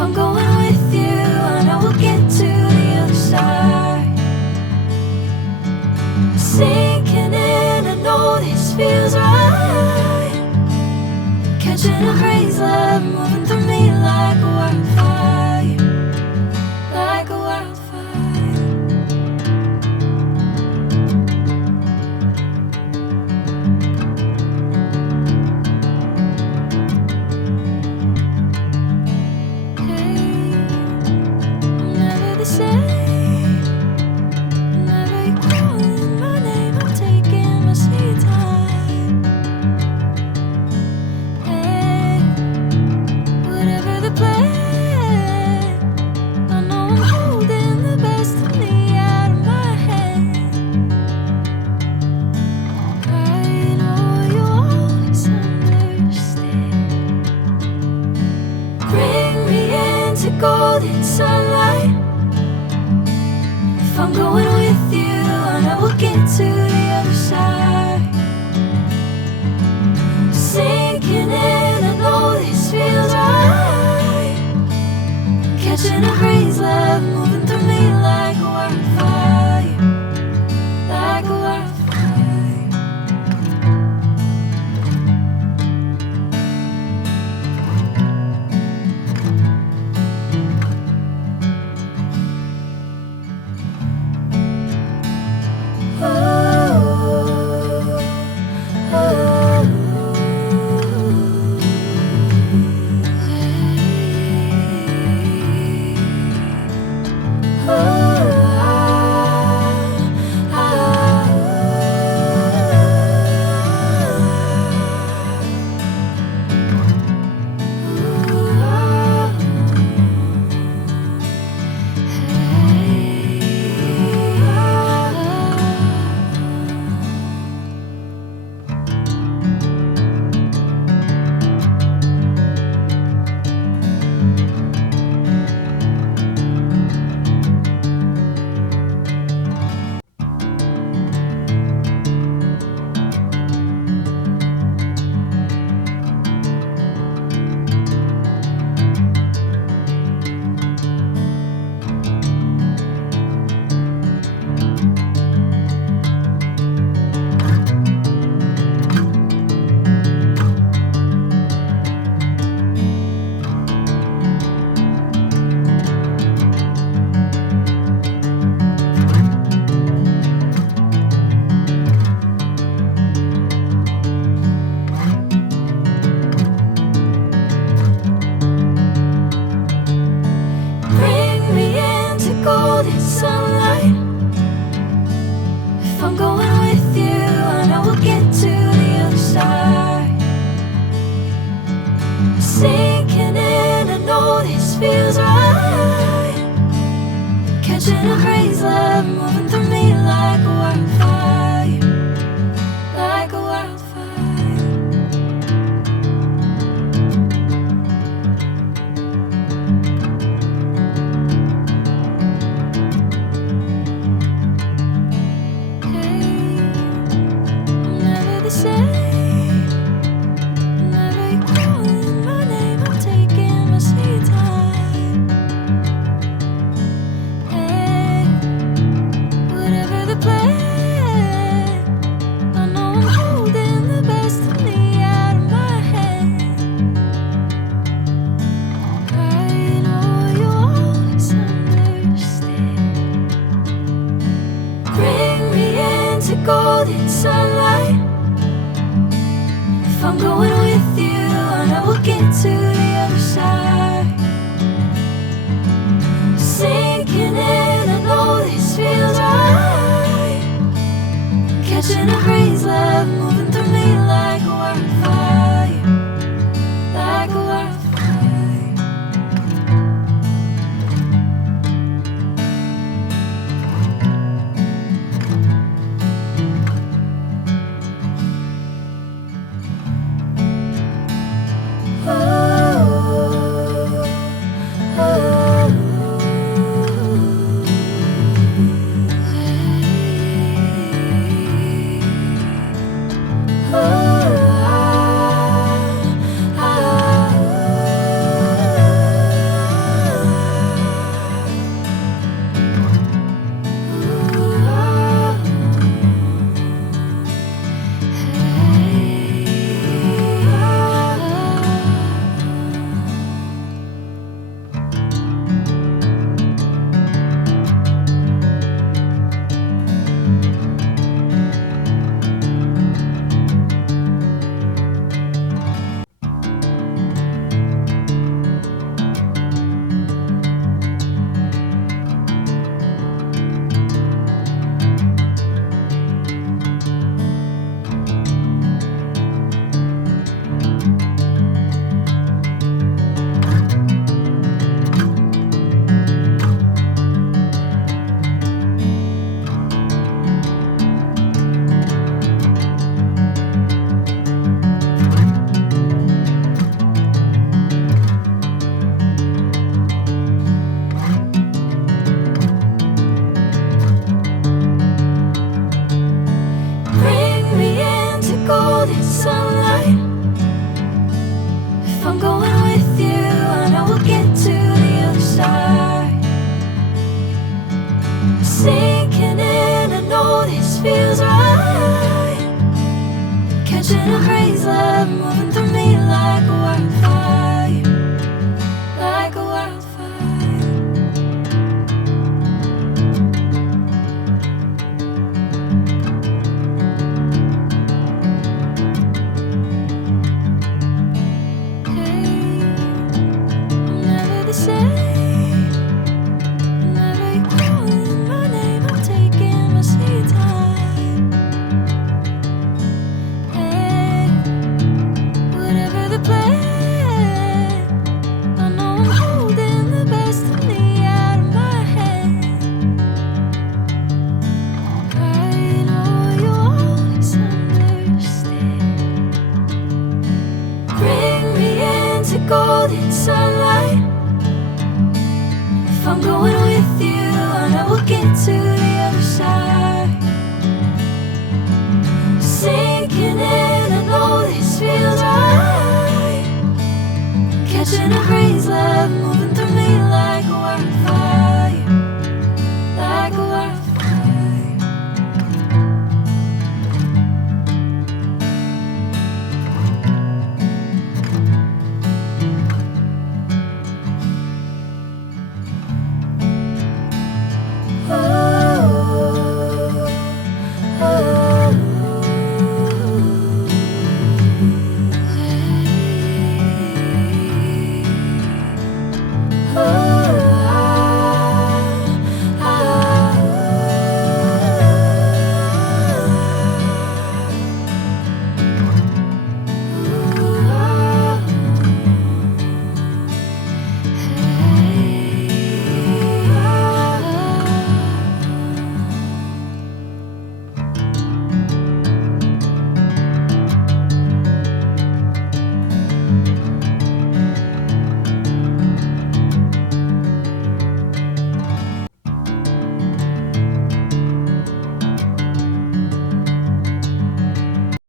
I'm going with you, I know we'll get to the other side. Sinking in, I know this feels right. Catching a crazy love, moving through me like a wildfire, like a wildfire. Hey, I'm never the same. Whenever you're calling my name, I'm taking my sweet time. Hey, whatever the plan, I know I'm holding the best of me out of my hand. I know you always understand. Bring me into golden sunlight. If I'm going with you, I know we'll get to the other side. Sinking in, I know this feels right. Catching a crazy love, moving through me like a wildfire, like a wildfire. Bring me into golden sunlight. If I'm going with you, I know we'll get to the other side. Sinking in, I know this feels right. Catching a crazy love, moving through me like a wildfire, like a wildfire. Hey, I'm never the same. Whenever you're calling my name, I'm taking my sweet time. Hey, whatever the plan, I know I'm holding the best of me out of my hand. I know you always understand. Bring me into golden sunlight. If I'm going with you, I know we'll get to the other side. Sinking in, I know this feels right. Catching a crazy love, moving through me like a wildfire, like a wildfire. this feels right. Catching a crazy love moving through me like a wildfire, like a wildfire. The same. Whenever you're calling my name, I'm taking my sweet time. Hey, whatever the plan, I know I'm holding the best of me out of my head. I know you always understand. Bring me into golden sunlight. If I'm going with you, I know we'll get to the other side. Sinking in, I know this feels right. Catching a crazy love moving through me like a wildfire, like a wildfire.